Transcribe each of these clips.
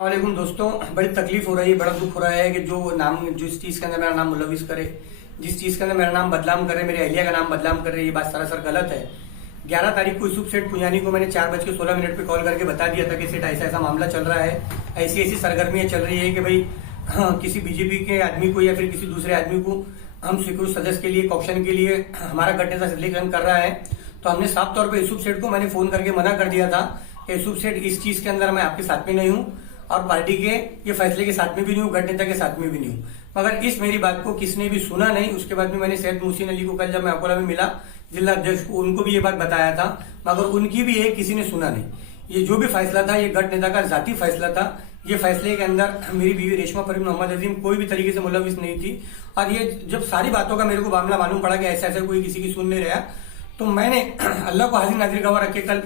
वालेकुम दोस्तों, बड़ी तकलीफ हो रही है, बड़ा दुख हो रहा है कि जिस चीज के अंदर मेरा नाम मुलविस करे, जिस चीज के अंदर मेरा नाम बदनाम करे, मेरे अहलिया का नाम बदनाम करे, ये बात सरासर गलत है। 11 तारीख को यूसुफ सेठ पुंजानी को मैंने 4:16 पे कॉल करके बता दिया था कि सेठ ऐसा ऐसा मामला चल रहा है, ऐसी ऐसी सरगर्मियां चल रही है कि भाई किसी बीजेपी के आदमी को या फिर किसी दूसरे आदमी को हम स्वीकृत सदस्य के लिए कॉक्शन के लिए हमारा गठनेता सिलेक्शन कर रहा है। तो हमने साफ तौर पर यूसुफ सेठ को मैंने फोन करके मना कर दिया था कि यूसुफ सेठ, इस चीज के अंदर मैं आपके साथ में नहीं हूँ और पार्टी के ये फैसले के साथ में भी नहीं हूँ, गठ नेता के साथ में भी नहीं हूँ। मगर इस मेरी बात को किसने भी सुना नहीं। उसके बाद में मैंने सैयद मोहसिन अली को कल जब मैं अकोला में मिला, जिला अध्यक्ष को, उनको भी ये बात बताया था, मगर उनकी भी एक किसी ने सुना नहीं। ये जो भी फैसला था ये गठ नेता का जाती फैसला था। ये फैसले के अंदर मेरी बीवी रेशमा परवीन मोहम्मद अजीम कोई भी तरीके से मुलविस नहीं थी। और ये जब सारी बातों का मेरे को मामला मालूम पड़ा कि ऐसा ऐसा कोई किसी की सुन नहीं रहा, तो मैंने अल्लाह को हाजिर नाजिर गवाह रख के कल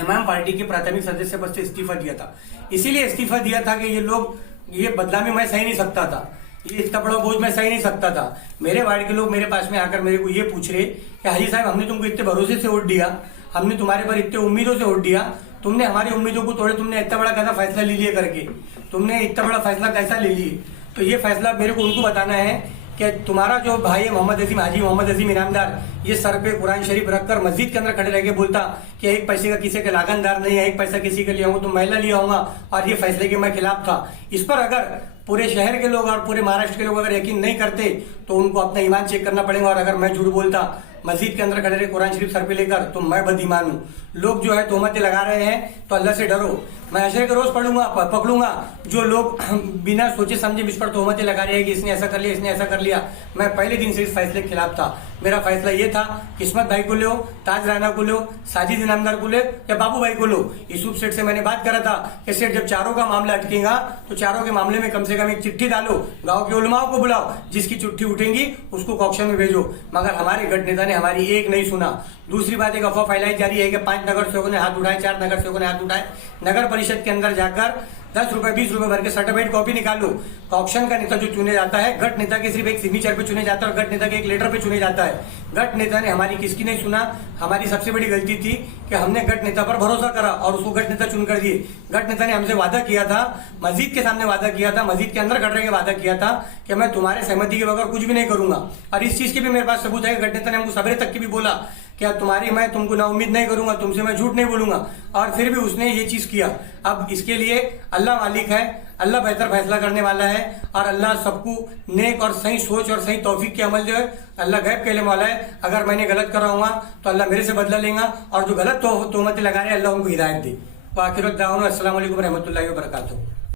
इमाम पार्टी के प्राथमिक सदस्य पद से इस्तीफा दिया था। इसीलिए इस्तीफा दिया था कि ये लोग, ये बदनामी मैं सही नहीं सकता था, ये इतना बड़ा बोझ मैं सही नहीं सकता था। मेरे वार्ड के लोग मेरे पास में आकर मेरे को ये पूछ रहे कि हाजी साहब, हमने तुमको इतने भरोसे से वोट दिया, हमने तुम्हारे पर इतने उम्मीदों से वोट दिया, तुमने हमारी उम्मीदों को तोड़े, तुमने इतना बड़ा कैसा फैसला ले लिया करके, तुमने इतना बड़ा फैसला कैसा ले लिए। तो ये फैसला मेरे को उनको बताना है कि तुम्हारा जो भाई है मोहम्मद अजीम, हाजी मोहम्मद अजीम इनामदार, ये सर पे कुरान शरीफ रखकर मस्जिद के अंदर खड़े रह के बोलता कि एक पैसे का किसी का लागनदार नहीं है, एक पैसा किसी का लिया हूँ तो महिला लिया होगा, और ये फैसले के मैं खिलाफ था। इस पर अगर पूरे शहर के लोग और पूरे महाराष्ट्र के लोग अगर यकीन नहीं करते तो उनको अपना ईमान चेक करना पड़ेगा। और अगर मैं झूठ बोलता मस्जिद के अंदर खड़े रहे कुरान शरीफ सर पे लेकर, तो मैं बदईमान हूँ। लोग जो है तोहमतें लगा रहे हैं, तो अल्लाह से डरो। मैं अशरे के रोज पकड़ूंगा जो लोग बिना सोचे समझे इस पर तोहमतें लगा रहे हैं कि इसने ऐसा कर लिया, इसने ऐसा कर लिया। मैं पहले दिन से इस फैसले के खिलाफ था। मेरा फैसला ये था, किस्मत भाई को लो, ताज राना को लो, साजिद इनामदार को लो या बाबू भाई को लो। यूसुफ सेठ से मैंने बात करा था कि सेठ, जब चारों का मामला अटकेगा तो चारों के मामले में कम से कम एक चिट्ठी डालो, गांव के उलमाओं को बुलाओ, जिसकी चिट्ठी उठेंगी उसको कॉक्शन में भेजो। मगर हमारे गठ नेता ने हमारी एक नहीं सुना। दूसरी बात, एक अफवाह फैलाई जा रही है कि 5 नगर सेवकों ने हाथ उठाए, 4 नगर सेवकों ने हाथ उठाए। नगर परिषद के अंदर जाकर 10 रुपए 20 रुपए भर के सर्टिफिकेट कॉपी निकालो। ऑप्शन का नेता जो चुने जाता है, गठ नेता के सिर्फ एक सिग्नेचर पे चुने जाता है और गठ नेता के एक लेटर पे चुने जाता है। गठ नेता ने हमारी किसकी नहीं सुना। हमारी सबसे बड़ी गलती थी कि हमने गठ नेता पर भरोसा करा और उसको गठ नेता चुन कर दिए। गठ नेता ने हमसे वादा किया था, मस्जिद के सामने वादा किया था, मस्जिद के अंदर खड़े के वादा किया था कि मैं तुम्हारे सहमति के बगैर कुछ भी नहीं करूंगा। और इस चीज के भी मेरे पास सबूत है। गठ नेता ने हमको सवेरे तक की भी बोला क्या तुम्हारी मैं तुमको ना उम्मीद नहीं करूंगा, तुमसे मैं झूठ नहीं बोलूंगा, और फिर भी उसने ये चीज किया। अब इसके लिए अल्लाह मालिक है, अल्लाह बेहतर फैसला करने वाला है, और अल्लाह सबको नेक और सही सोच और सही तौफीक के अमल जो है अल्लाह गैब कहने वाला है। अगर मैंने गलत कर रहा हूँ तो अल्लाह मेरे से बदला लेगा, और जो गलत तोहमतें लगा रहे हैं अल्लाह उनको हिदायत दे। वाखिर दाऊन अस्सलाम वालेकुम रहमतुल्लाहि व बरकातुहू।